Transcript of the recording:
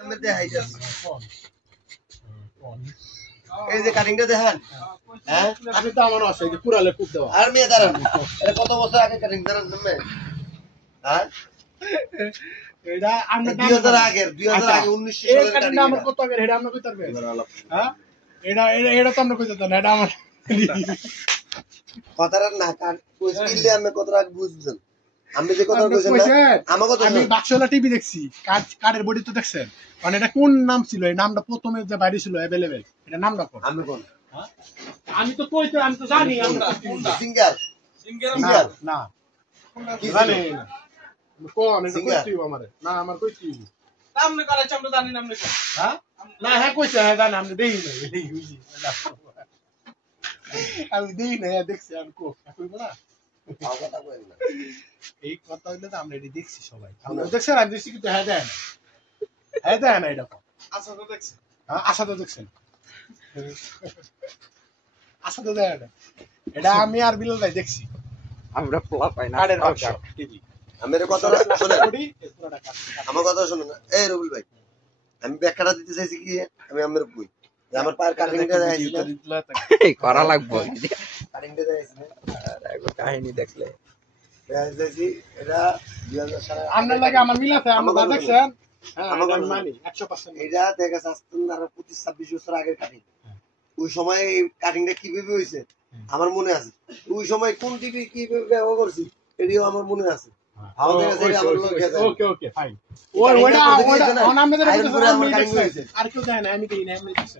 আমি দেখাইতাছি এই যে কাটিংটা দেখেন হ্যাঁ আমি তো আমার আছে যে পুরালে খুব দেওয়া আর মেয়ে দাঁড়ান এটা কত বছর আগে কাটিং দাঁড়ান তুমি হ্যাঁ এটা আমরা 2000 আগে 1900 সালের কাটিং আমরা কত আগে এটা আমরা কই পারবে হ্যাঁ এটা তো আমরা কই দিতাম না এটা আমার কথাটা না কাট কইস কিনলে আমি কত রাখ বুঝছেন আমি যে কথা কইছেন না আমাকে তো আমি বাক্সলা টিভি দেখছি কার্ডের বডি তো দেখছেন মানে এটা কোন নাম ছিল এই নামটা প্রথমে যে বাইরে ছিল अवेलेबल এটা নামটা কোন আমি কোন আমি তো কইতে আমি তো জানি আমরা কোনটা সিঙ্গেল না কি জানি জানি না কোন এটা কইতে আমারে না আমার কইতে সামনে করাইছে আমরা জানি না আমরা হ্যাঁ না হ্যাঁ কইছে হ্যাঁ জানি আমরা দেই না এই বুঝি আমি দেই না দেখছি আমি কইব না কথা কইন না এই কথা হইলে তো আমরা এটি দেখছি সবাই আমরা দেখছেন আমি দেখছি কিন্তু হ্যাঁ দেয় না এটা আচ্ছা তো দেখছি আশা তো দেখছেন আশা তো দেয় না এটা আমি আর বিলাল ভাই দেখছি আমরা পোলা পাই না কার্ডের বাক্স টিভি আমার কথা শুনেন আমার কথা শুনুন এই রবিল ভাই আমি ব্যাখ্যাটা দিতে চাইছি কি আমি আমার কই আমার পায়ের কাটিংটা দেখাইছি করা লাগবে কাটিংটা দেখাইছি একবার কাহিনী দেখলে দেখাইছি এটা 2000 সালে আপনার লাগে আমার মিল আছে আমরা দেখছেন হ্যাঁ আমি মানি 100% এটা দেখা যাচ্ছে আর 25-26 বছর আগের কাটিং ওই সময় কাটিংটা কিভাবে হইছে আমার মনে আছে ওই সময় কোন টিভি কিভাবে ব্যবহার করছি এটাও আমার মনে আছে আমাদের কাছে আমার লোক আছে ওকে ফাইন ওইটা আমাদের কাছে আর কেউ দেয় না আমি দেই না আমি দেখছি